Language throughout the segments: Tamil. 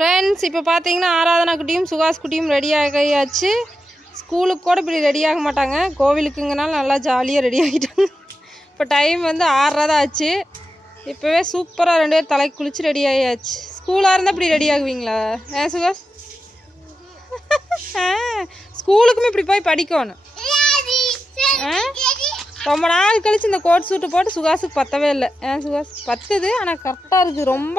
ஃப்ரெண்ட்ஸ் இப்போ பார்த்தீங்கன்னா ஆராதனா குட்டியும் சுகாஸ் குட்டியும் ரெடி ஆகியாச்சு. ஸ்கூலுக்கு கூட இப்படி ரெடி ஆக மாட்டாங்க, கோவிலுக்குங்கனால நல்லா ஜாலியாக ரெடி ஆகிட்டாங்க. இப்போ டைம் வந்து 6:30 தான் ஆச்சு. இப்போவே சூப்பராக 2 பேர் தலைக்கு குளிச்சு ரெடி ஆகியாச்சு. ஸ்கூலாக இருந்தால் இப்படி ரெடி ஆகுவீங்களா சுகாஸ்? ஸ்கூலுக்குமே இப்படி போய் படிக்கணும். ரொம்ப நாள் கழிச்சு இந்த கோட் சூட்டு போட்டு சுகாஸுக்கு பத்தவே இல்லை. சுகாஸ் பத்துது, ஆனால் கரெக்டாக இருக்குது. ரொம்ப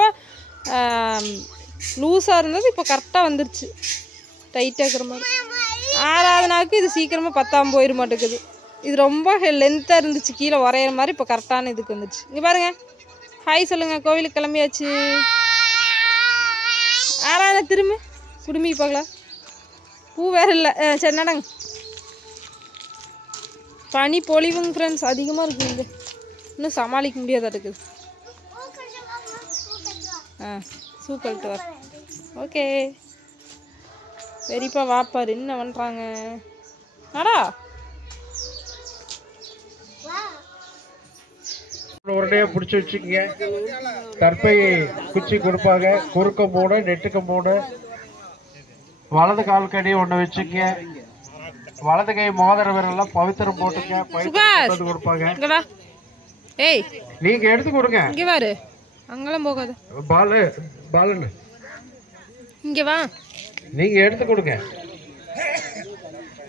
லூஸாக இருந்தது, இப்போ கரெக்டாக வந்துருச்சு, டைட்டாக இருக்கிற மாதிரி. ஆராதனாவுக்கு இது சீக்கிரமாக பத்தாமல் போயிட மாட்டேங்குது. இது ரொம்ப லென்த்தாக இருந்துச்சு, கீழே வரைகிற மாதிரி. இப்போ கரெக்டான இதுக்கு வந்துருச்சு. இங்கே பாருங்க, ஹாய் சொல்லுங்கள். கோவிலுக்கு கிளம்பியாச்சு. ஆராதனா திரும்ப குடுமி பார்க்கலாம். பூ வேறு இல்லை. சரி நடங்க. பனி பொழிவுங்க ஃப்ரெண்ட்ஸ், அதிகமாக இருக்குது. இங்கே இன்னும் சமாளிக்க முடியாத இருக்குது. சூப்பர் வர். ஓகே பெரியப்பா வாப்பார் என்ன பண்ணுறாங்க. ஆடா உடனே பிடிச்சி வச்சுக்கோங்க. தற்பை குச்சி கொடுப்பாங்க. குறுக்க 3, நெட்டுக்கு 3. வலது கால் கடி ஒன்று வச்சுக்கங்க. வலது கை மோதிர விரலாம் பவித்திரம் போட்டுங்க. பவித்திரம் கொடுப்பாங்க. ஏய் நீங்க எடுத்து கொடுங்க. இங்கே வாரு, அங்கெல்லாம் போகாது. பாலுன்னு இங்கே வா, நீங்க எடுத்து கொடுங்க.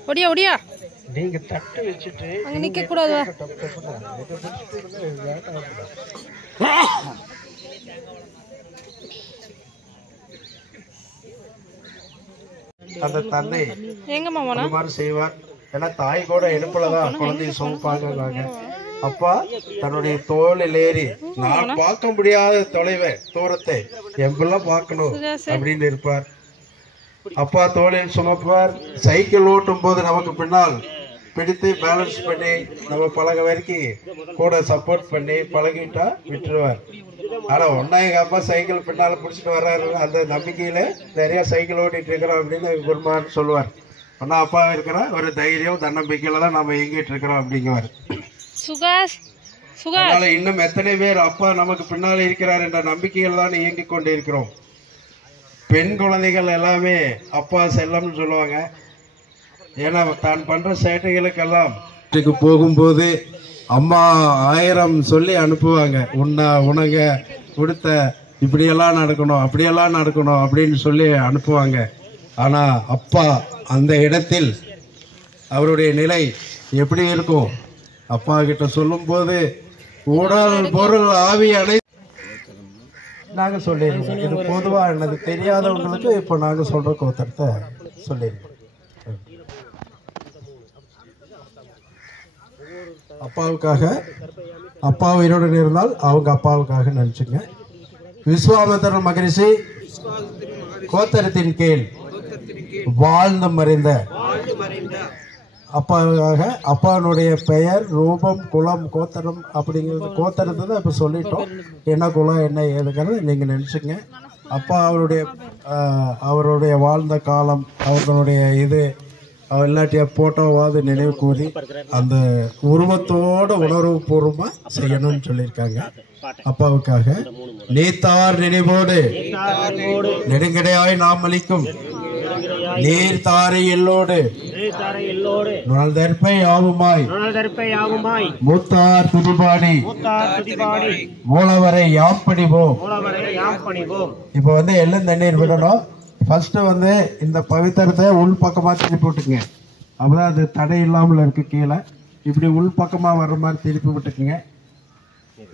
ஒடியா ஒடியா, நீங்க தட்டு வச்சுட்டு அங்க நிக்க கூடாது. அந்த தந்தை எங்கம்மா போனா மாதிரி செய்வார். ஏன்னா தாய் கூட இடுப்புலதான் குழந்தைய சுமப்பாங்க. அப்பா தன்னுடைய தோளில் ஏறி நான் பார்க்க முடியாத தொலைவை தூரத்தை எம்பெல்லாம் பார்க்கணும் அப்படின்னு இருப்பார். அப்பா தோளில் சுமப்பார். சைக்கிள் ஓட்டும் போது நமக்கு பின்னால் பிடித்து பேலன்ஸ் பண்ணி நம்ம பழக வரைக்கும் கூட சப்போர்ட் பண்ணி பழகிட்டா விட்டுருவார். ஆனா ஒன்னா எங்க அப்பா சைக்கிள் பின்னால பிடிச்சிட்டு வர்றாரு, அந்த நம்பிக்கையில நிறைய சைக்கிள் ஓட்டிட்டு இருக்கிறோம் அப்படின்னு குருமான்னு சொல்லுவார். ஒன்னா அப்பா இருக்கிற ஒரு தைரியம் தன்னம்பிக்கையில தான் நம்ம இயங்கிட்டு இருக்கிறோம் அப்படிங்குவார். சுகாஸ் அதனால இன்னும் எத்தனை பேர் அப்பா நமக்கு பின்னால இருக்கிறார் என்ற நம்பிக்கையில் தான் இயங்கிக் கொண்டு இருக்கிறோம். பெண் குழந்தைகள் எல்லாமே அப்பா செல்லம்னு சொல்லுவாங்க. ஏன்னா தான் பண்ற சேட்டைகளுக்கெல்லாம் வீட்டுக்கு போகும்போது அம்மா 1000 சொல்லி அனுப்புவாங்க. உனங்க கொடுத்த இப்படியெல்லாம் நடக்கணும் அப்படியெல்லாம் நடக்கணும் அப்படின்னு சொல்லி அனுப்புவாங்க. ஆனா அப்பா அந்த இடத்தில் அவருடைய நிலை எப்படி இருக்கும்? அப்பா கிட்ட சொல்லும் போது உடல் பொருள் ஆவி அனை நாங்க சொல்லிடுவோம். இது பொதுவா என்னது தெரியாதவங்களுக்கு இப்ப நாங்க சொல்ற கோத்தரத்தை சொல்லிடுவோம். அப்பாவுக்காக, அப்பா உயிருடன் இருந்தால் அவங்க அப்பாவுக்காக நினைச்சுங்க. விஸ்வாமித்திர மகரிஷி கோத்தரத்தின் கீழ் வாழ்ந்து மறைந்த அப்பாவுக்காக, அப்பாவுடைய பெயர், ரூபம், குலம், கோத்தரம் அப்படிங்கிறது. கோத்தரத்தை தான் இப்போ சொல்லிட்டோம். என்ன குலம் என்ன ஏதுங்கிறது நீங்கள் நினச்சிங்க. அப்பா அவருடைய வாழ்ந்த காலம், அவர்களுடைய இது இல்லாட்டிய போட்டோவாது நினைவு கூறி அந்த உருவத்தோட உணர்வு பூர்வமாக செய்யணும்னு சொல்லியிருக்காங்க. அப்பாவுக்காக நீத்தார் நினைவோடு நெடுங்கடையாய் நாம் அளிக்கும் நீர் தாரை எல்லோடு நுழல்தற்பை ஆகுமாய் மூத்தார் துதிபாடி மூலவரை யாம் பணிவோம். இப்ப வந்து எல்லாம் தண்ணீர் விடணும். ஃபர்ஸ்ட் வந்து இந்த பவித்திரத்தை உள் பக்கமா திருப்பி விட்டுக்குங்க. அப்பதான் அது தடை இல்லாமல் இருக்கு. கீழே இப்படி உள் பக்கமா வர்ற மாதிரி திருப்பி விட்டுக்குங்க.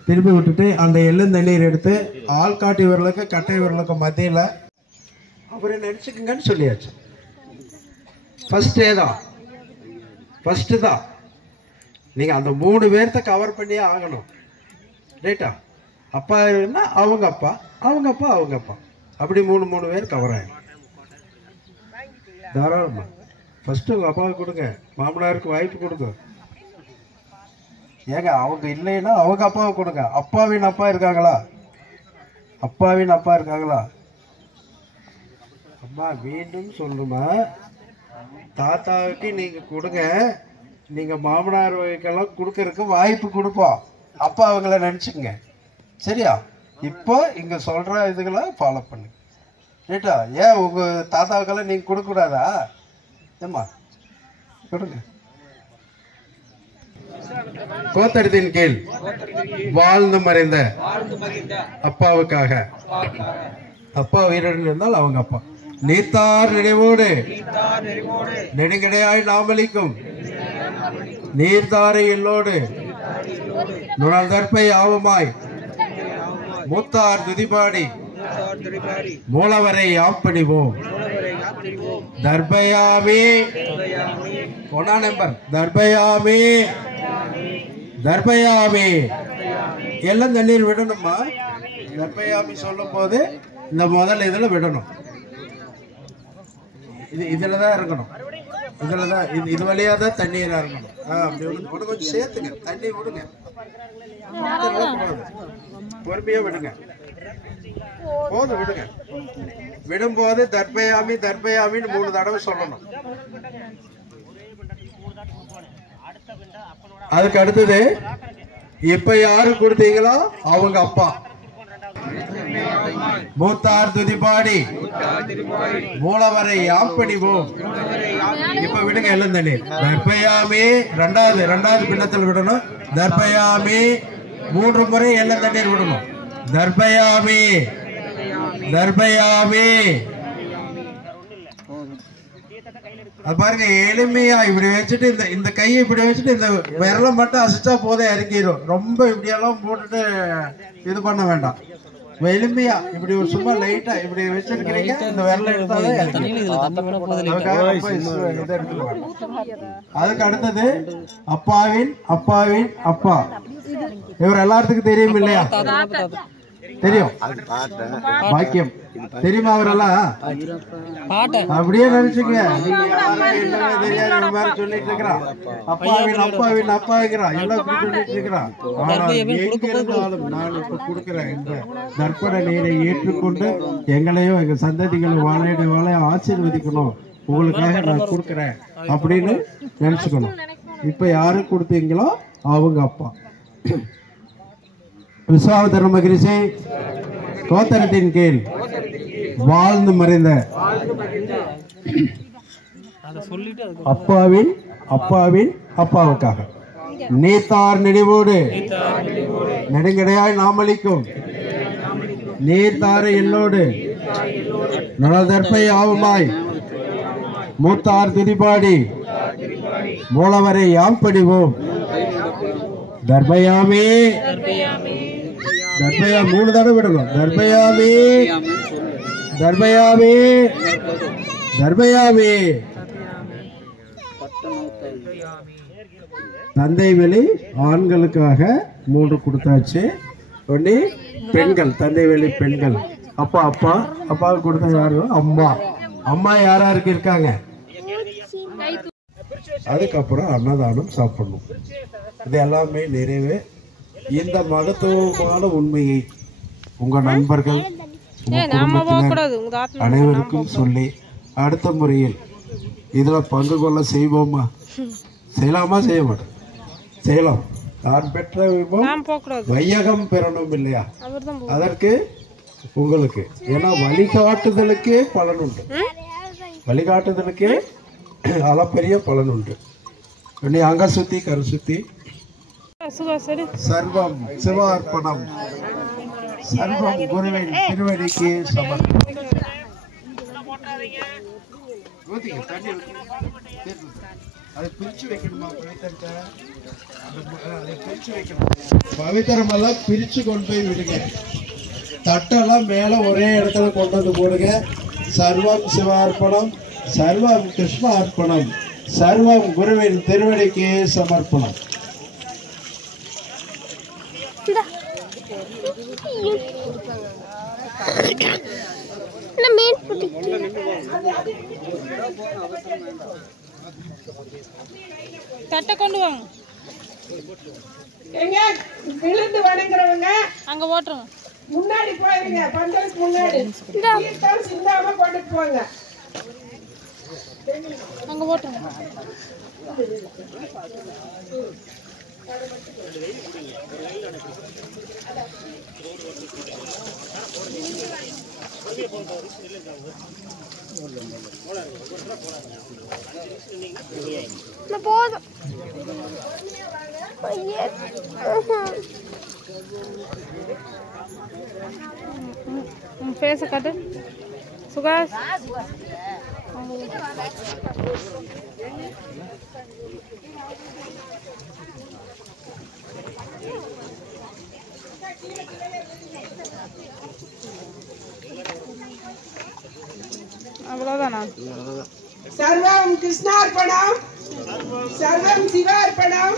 திருப்பி விட்டுட்டு அந்த எள்ளும் தண்ணீர் எடுத்து ஆள்காட்டி விரலுக்கு கட்டை விரலுக்கு மத்தியில அவரை நினைச்சுக்குங்கன்னு சொல்லியாச்சு. ஃபர்ஸ்ட் தான் நீங்க அந்த 3 பேர்த்த கவர் பண்ணியே ஆகணும். ரைட்டா? அப்பா இருந்தா அவங்க அப்பா, அவங்க அப்பா, அவங்க அப்பா, அப்படி 3 பேர் கவர் ஆகும். தாராளமா ஃபர்ஸ்ட் உங்க அப்பாவுக்கு கொடுங்க, மாமனாருக்கு வாய்ப்பு கொடுங்க. ஏங்க அவங்க இல்லைன்னா அவங்க அப்பாவை கொடுங்க. அப்பாவின் அப்பா இருக்காங்களா? அப்பாவின் அப்பா இருக்காங்களா? அம்மா மீண்டும் சொல்லுமா, தாத்தாவுக்கு நீங்க கொடுங்க. நீங்க மாமனார் வகைக்கெல்லாம் கொடுக்கறதுக்கு வாய்ப்பு கொடுப்போம். அப்பா அவங்கள நினைச்சுங்க. சரியா? இப்போ இங்க சொல்ற இதுகளை ஃபாலோ பண்ணுங்க. ரைட்டா? ஏன் உங்கள் தாத்தாவுக்கெல்லாம் நீங்கள் கொடுக்கக்கூடாதா? ஏம்மா கொடுங்க. கோத்தரத்தின் கீழ் வாழ்ந்து மறைந்த அப்பாவுக்காக, அப்பா உயிருடன் இருந்தால் அவங்க அப்பா, நீத்தார் நினைவோடு நெடுங்கடையாய் நாமளிக்கும் நீர்தாரை எல்லோடு நுணல் தற்பை ஆவுமாய் மூத்தார் துதிபாடி மூலவரை யாப்படிவோம். தர்பயாமி 1 நம்பர் தர்பயாமி தர்பயாமி. எல்லாம் தண்ணீர் விடணுமா? தர்பயாமி சொல்லும் போது இந்த முதல் இதுல விடணும். இதுல தான் இருக்கணும். இதுல தான் இது வழியா தான் தண்ணீர் இறங்கணும். அப்படி விடுங்க. கொஞ்சம் சேர்த்துங்க, தண்ணி விடுங்க, பொறுமையா விடுங்க, போதும் விடுங்க. விடும்போது தர்பயாமி தர்பயாமின்னு 3 தடவை சொல்லணும். அதுக்கு அடுத்தது இப்ப யாரு கொடுத்தீங்களோ அவங்க அப்பா. மூத்தார் துதிபாடி மூலவரை யாப்படிவோம். இப்ப விடுங்க எல்லாம் தண்ணீர். தர்பயாமி ரெண்டாவது பின்னத்தில் விடணும். தர்பயாமி 3 முறை எல்லாம் தண்ணீர் விடணும். தர்பயாமி தர்பயாமி. அது பாருங்க, எளிமையா இப்படி வச்சுட்டு இந்த கையை இப்படி வச்சுட்டு இந்த விரலை மட்டும் அசைச்சா போதும், இறக்கிடும். ரொம்ப இப்படியெல்லாம் போட்டுட்டு இது பண்ண வேண்டாம். எளிமையா இப்படி சும்மா லைட்டா இப்படி வச்சிருக்கிறீங்க, இந்த விரலை எடுத்தாலே. அதுக்கு அடுத்தது அப்பாவின் அப்பாவின் அப்பா. இவர் எல்லாத்துக்கும் தெரியும் இல்லையா? தெரியும். பாக்கியம் தெரியுமா? அவரெல்லாம் அப்படியே நினைச்சுங்க. தெரியாத சொல்லிட்டு இருக்கிறான். அப்பாவின் அப்பாவின் அப்பாங்கிறான், எல்லாம் சொல்லிட்டு இருக்கிறான். இருந்தாலும் நான் இப்ப கொடுக்கிறேன் இந்த தர்ப்பண நீரை ஏற்றுக்கொண்டு எங்களையும் எங்க சந்ததிகளும் வாழைய ஆசீர்வதிக்கணும், உங்களுக்காக நான் கொடுக்கிறேன் அப்படின்னு நினைச்சுக்கணும். இப்ப யாரு கொடுத்தீங்களோ அவங்க அப்பா. விஸ்வாவதர மகரிஷி கோத்தரத்தின் கீழ் வாழ்ந்து மறைந்த அப்பாவின் அப்பாவின் அப்பாவுக்காக நீத்தார் நினைவோடு நெடுங்கடையாய் நாமளிக்கும் நீர்தாரை எல்லோடு நுணதற்பை ஆவுமாய் மூத்தார் துதிபாடி மூலவரை யாம்படிவோம். தர்பயாமி தர்பயா 3 தடவை விடணும். தர்பயாமி தர்பயாமி தர்பயாமி. தந்தை வெளி ஆண்களுக்காக 3 கொடுத்தாச்சு. ஒண்ணு பெண்கள், தந்தை வெளி பெண்கள். அப்பா அப்பா அப்பாவுக்கு கொடுத்தா யாரு? அம்மா. அம்மா யாராருக்கு இருக்காங்க? அதுக்கப்புறம் அன்னதானம் சாப்பிடணும். இது எல்லாமே நிறைவு. இந்த மகத்துவமான உண்மையை உங்க நண்பர்கள் அனைவருக்கும் சொல்லி அடுத்த முறையில் இதுல பங்கு கொள்ள செய்வோமா? செய்யலாமா? செய்ய மாட்டோம். செய்யலாம். நான் பெற்ற வையகம் பெறணும் இல்லையா? அதற்கு உங்களுக்கு ஏன்னா வழிகாட்டுதலுக்கே பலன் உண்டு. வழிகாட்டுதலுக்கே அளப்பெரிய பலன் உண்டு. அங்க சுத்தி கரு சுத்தி சர்வம் சிவார்ப்பணம் சர்வம் குருவின் திருவடிக்கு சமர்ப்பணம். அதை பிரிச்சு வைக்கணுமா? பவித்திரம் எல்லாம் பிரிச்சு கொண்டு போய் விடுங்க. தட்டெல்லாம் மேல ஒரே இடத்துல கொண்டு வந்து போடுங்க. சர்வம் சிவார்ப்பணம் சர்வம் கிருஷ்ண அர்ப்பணம் சர்வம் குருவின் திருவடிக்கு சமர்ப்பணம். தட்டை கொண்டு வாங்க. எங்க விழுந்து வணங்குறவங்க அங்க ஓட்டுறோம். முன்னாடி போயிருங்க. பந்தலுக்கு முன்னாடி சிந்தாம கொண்டு போங்க. அங்க ஓட்டுறோம். போதும் பேச காட்டு சுகாஷ். அவ்வளோதானா? சர்வம் கிருஷ்ணார்ப்பணம், சர்வம் சிவார்ப்பணம்,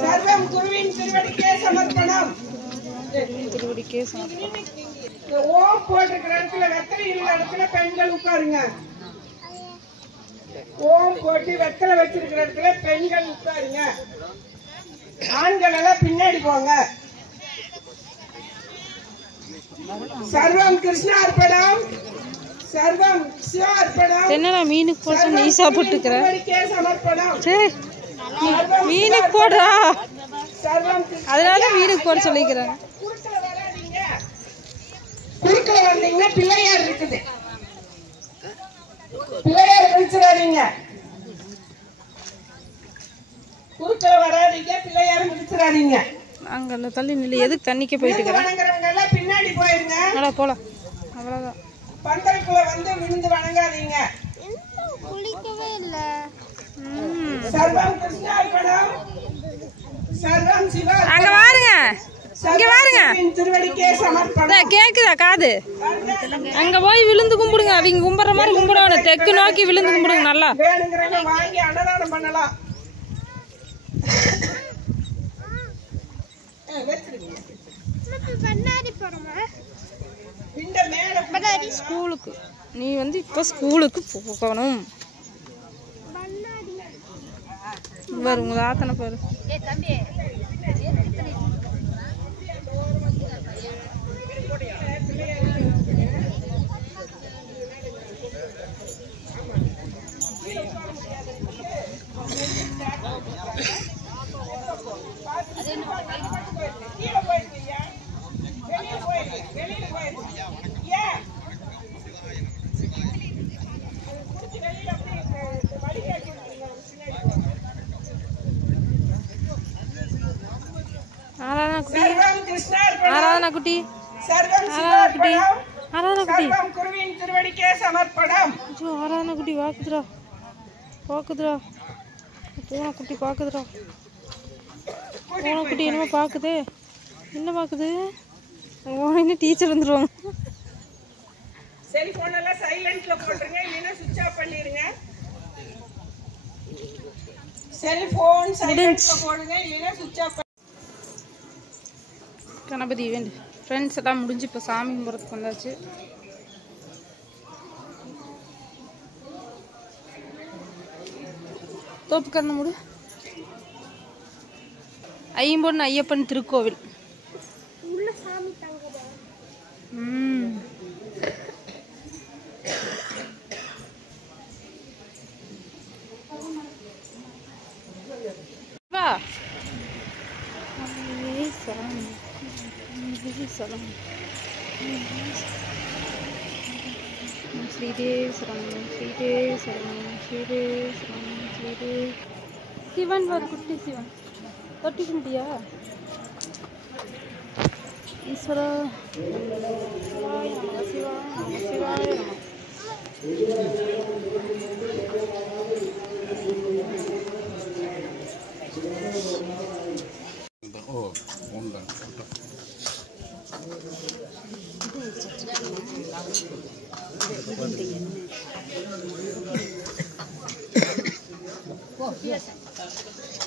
சர்வம் குருவின் திருவடிக்கே சமர்ப்பணம். திருவடிக்கே சமர்ப்பணம். ஓம் போட்டிருக்கிற இடத்துல வெத்தலை இருக்கிற இடத்துல பெண்கள் உட்காருங்க. ஓம் போட்டு வெத்தலை வச்சிருக்கிற இடத்துல பெண்கள் உட்காருங்க. ஆண்கள் எல்லாம் பின்னாடி போங்க. சர்வம் கிருஷ்ணார்ப்பணம், சர்வம் சிவார்ப்பணம். என்னடா மீனுக்கு போட்டு நீ சாப்பிட்டுக்கிற? சமர்ப்பணம். மீனுக்கு போடுறா, சர்வம் அதனால மீனுக்கு போட சொல்லிக்கிறாங்க. குறுக்கல வந்தீங்கன்னா பிள்ளையார் இருக்குது, பிள்ளையார் மிதிச்சிடாதீங்க. குறுக்கல வராதீங்க, பிள்ளையார் மிதிச்சிடாதீங்க. அங்க அந்த தள்ளி நில்லு. எதுக்கு தண்ணிக்கு போயிட்டு வணங்குறவங்க எல்லாம் பின்னாடி போயிருங்க. அடா போலாம், அவ்வளவுதான். பந்தலுக்குள்ள வந்து விழுந்து வணங்காதீங்க. குளிக்கவே இல்ல. சர்வம் கிருஷ்ணார்ப்பணம், சர்வம் சிவா. அங்க பாருங்க, இங்க பாருங்க, திருவடிக்கே சமர்ப்பணம். கேக்குதா காது? அங்க போய் விழுந்து கும்பிடுங்க. அவங்க கும்பிடுற மாதிரி கும்பிடணும். தெற்கு நோக்கி விழுந்து கும்பிடுங்க. நல்லா வேணுங்கிறவங்க வாங்கி அன்னதானம் பண்ணலாம். ஸ்கூலுக்கு நீ வந்து இப்ப ஸ்கூலுக்கு போகணும். பாரு உங்க ஆத்தனை பாரு. ஆராதனா குட்டி, திருவடிக்கே சமர்ப்பணம். ஆராதனா குட்டி வாக்குதுரா, பாக்குதுரா. பூனை குட்டி பாக்குதுரா. பூனை குட்டி என்னமோ பாக்குது. என்ன பாக்குது? உடனே டீச்சர் வந்துருவாங்க. செல்போன் எல்லாம் சைலண்ட்ல போட்டுருங்க, இல்லைன்னா சுவிட்ச் ஆஃப் பண்ணிருங்க. செல்போன் சைலண்ட்ல போடுங்க, இல்லைன்னா சுவிட்ச் ஆஃப். கணபதி ஈவெண்ட் ஃப்ரெண்ட்ஸ் எல்லாம் முடிஞ்சு இப்போ சாமி கும்பிட்றதுக்கு வந்தாச்சு. தோப்புக்கரண முடி. ஐம்பொன் ஐயப்பன் திருக்கோவில். வா ஸ்ரீதேவ் சரணம், ஸ்ரீதேவ் சரணம், ஸ்ரீதேவ் சரணம், ஸ்ரீதேவ். சிவன் ஒரு குட்டி சிவன் தொட்டிக்க முடியா? ஈஸ்வரா சிவாய நமக, சிவாய நமக, சிவாய நமக.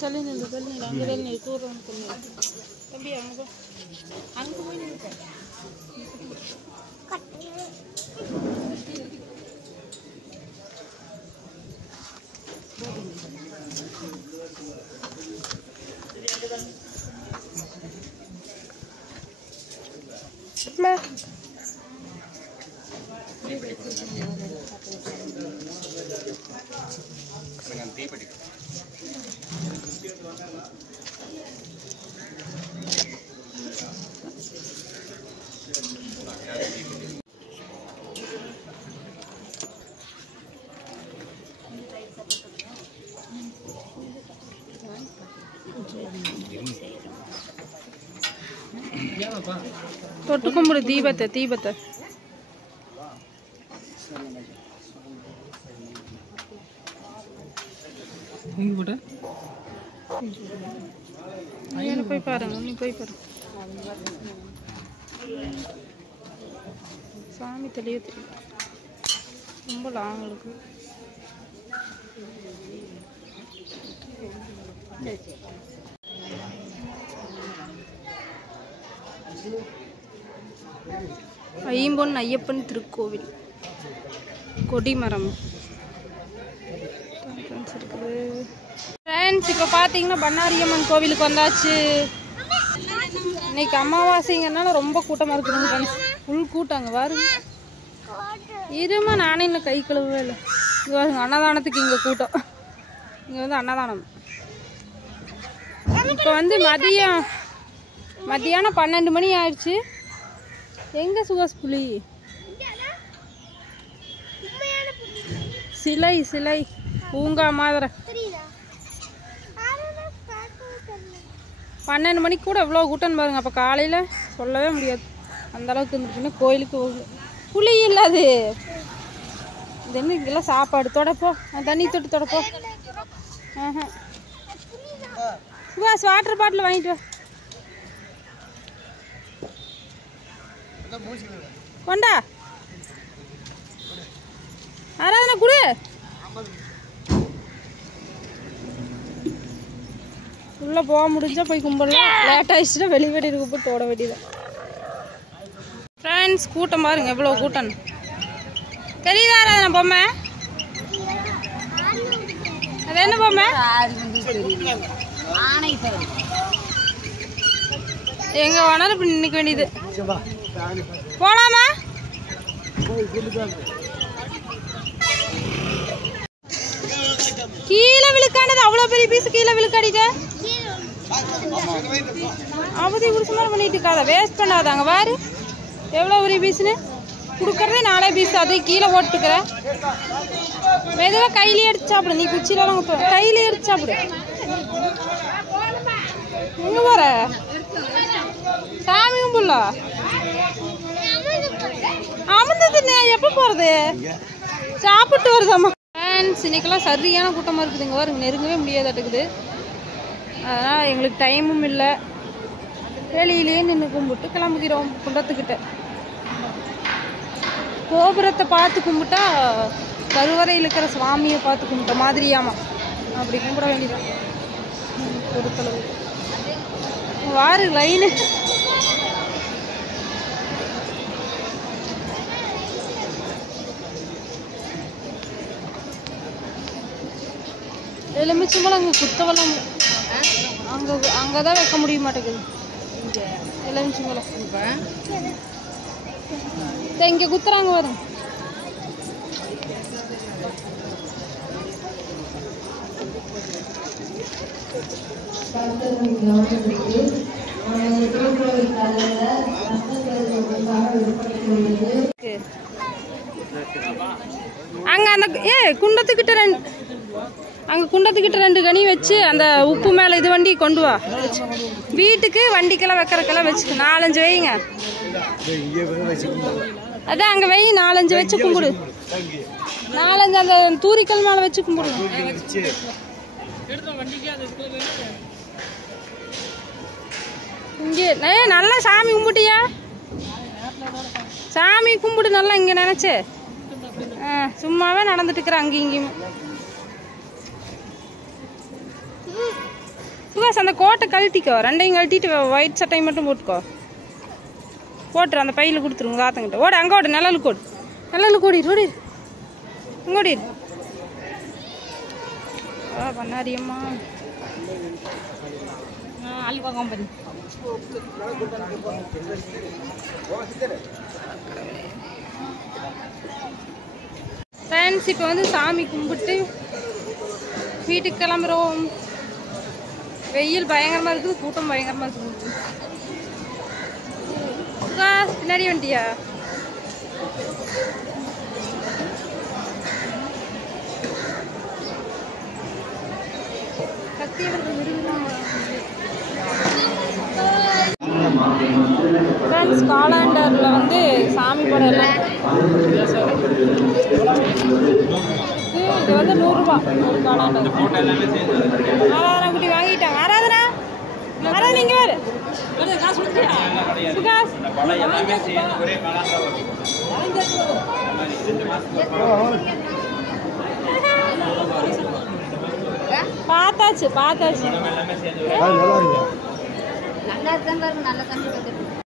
தள்ளி நின்று அங்கே தள்ளி தூரம் தம்பி. அங்கே அங்கே போய் நின்று தொட்டு கும்பிடு தீபத்தை போய் பாருங்க, நீ போய் பாருங்க. சாமி தெளிய தெரியும், ரொம்ப லாங் இருக்கு. ஐம்பொன் ஐயப்பன் திருக்கோவில் கொடிமரம் இருக்குது. ஃப்ரெண்ட்ஸ், இப்போ பார்த்தீங்கன்னா பண்ணாரியம்மன் கோவிலுக்கு வந்தாச்சு. இன்னைக்கு அமாவாசைங்கிறனால ரொம்ப கூட்டமாக இருக்குதுங்க ஃப்ரெண்ட்ஸ். ஃபுல் கூட்டாங்க பாருங்க. இருமா, நானே இன்னும் கை கழுவவே இல்லை. இங்கே பாருங்க, அன்னதானத்துக்கு இங்கே கூட்டம். இங்கே வந்து அன்னதானம். இப்போ வந்து மதியானம் 12 மணி ஆயிடுச்சு. எங்க சுகாஸ் புலி? சிலை பூங்கா மாதிரி 12 மணிக்கு கூட எவ்வளோ கூட்டம் பாருங்க. அப்போ காலையில் சொல்லவே முடியாது, அந்த அளவுக்கு இருந்துச்சுன்னா கோயிலுக்கு புளி இல்லாது. இது என்ன இங்கெல்லாம் சாப்பாடு தொடப்போ, தண்ணி தொட்டு தொடப்போ. சுகாஸ் வாட்டர் பாட்டில் வாங்கிட்டு வா. கொண்டா ஆராதனை குடு. உள்ள போக முடிஞ்சா போய் கும்பிடலாம். லேட் ஆயிடுச்சுன்னா வெளிவெடி இருக்கு தோட வேண்டியதான். ஃப்ரெண்ட்ஸ், கூட்டம் பாருங்க எவ்வளோ கூட்டம் தெரியுதா? ஆராதனை பொம்மை அது என்ன பொம்மை? எங்க வேணாலும் இப்படி நினைக்க வேண்டியது. போலாமா? கீழே விழுக்கானது அவ்வளோ பெரிய பீஸ் கீழே விழுக்காடிட்ட அவதி குடிச்ச பண்ணிட்டு இருக்காத, வேஸ்ட் பண்ணாதாங்க. பாரு எவ்வளோ பெரிய பீஸ்னு கொடுக்கறதே 4 பீஸ். அதை கீழே போட்டுக்கிற மெதுவாக கையிலே எடுத்து சாப்பிடு. நீ குச்சிலாம் கையிலே எடுத்து சாப்பிடு. எங்க போற? சாமி கும்பிடல அமர்ந்தது. எப்போ போறது? சாப்பிட்டு வருதாம்மா. ஃப்ரெண்ட்ஸ், இன்னைக்கெல்லாம் சரியான கூட்டமாக இருக்குதுங்க. பாருங்க, நெருங்கவே முடியாதாட்டுக்குது. அதனால் எங்களுக்கு டைமும் இல்லை. வெளியிலேயே நின்று கும்பிட்டு கிளம்புகிறோம். குண்டத்துக்கிட்ட கோபுரத்தை பார்த்து கும்பிட்டா கருவறையில் இருக்கிற சுவாமியை பார்த்து கும்பிட்ட மாதிரியாமா. அப்படி கும்பிட வேண்டியதான் பொறுத்தளவு. வாரு லைனு. எலுமிச்சம்பழம் அங்கே குத்தவெல்லாம் அங்கதான் வைக்க முடிய மாட்டேங்குது. எலுமிச்சம்பழம் இங்க குத்துறாங்க வரும். அங்க அந்த குண்டத்துக்கிட்ட அங்கே குண்டத்துக்கிட்ட 2 கனி வச்சு அந்த உப்பு மேலே இது வண்டி கொண்டு வா. வீட்டுக்கு வண்டிக்கெல்லாம் வைக்கிறக்கெல்லாம் வச்சு 4-5 வைங்க. அதான் அங்கே வை, 4-5 வச்சு கும்பிடு. 4-5 அந்த தூரிக்கல் மேலே வச்சு கும்பிடு. இங்கே நல்லா சாமி கும்பிட்டியா? சாமி கும்பிடு நல்லா இங்கே நினச்சி. சும்மாவே நடந்துட்டு இருக்கிற அங்கேயும் இங்கேயும். சுகாஸ், அந்த கோட்டை கழட்டிக்கோ. 2ஐயும் கழட்டிட்டு ஒயிட் சட்டை மட்டும் போட்டுக்கோ. போட்டுரு, அந்த பையில் கொடுத்துருங்க தாத்தங்கிட்ட. ஓடு, அங்கே ஓடு, நிழலுக்கு ஓடு. நிழலுக்கு ஓடிடு, ஓடிடு, இங்கே ஓடிடு. பண்ணாரியம்மா அல்வா கம்பெனி. ஃப்ரெண்ட்ஸ், இப்போ வந்து சாமி கும்பிட்டு வீட்டுக்கு கிளம்புறோம். வெயில் பயங்கரமா இருக்குது, கூட்டம் பயங்கரமா இருக்குது. பின்னாடி வந்துட்டியா? ஃப்ரெண்ட்ஸ், காலாண்டரில் வந்து சாமி படம் எல்லாம் இது வந்து 100 ரூபா ஒரு காலாண்டர். ஆராதனா குட்டி வாங்கிட்டாங்க. ஆராதனா இங்கே வேறு சுகாஸ் பார்த்தாச்சு. நல்லா தான் பாருங்க, நல்லா தான்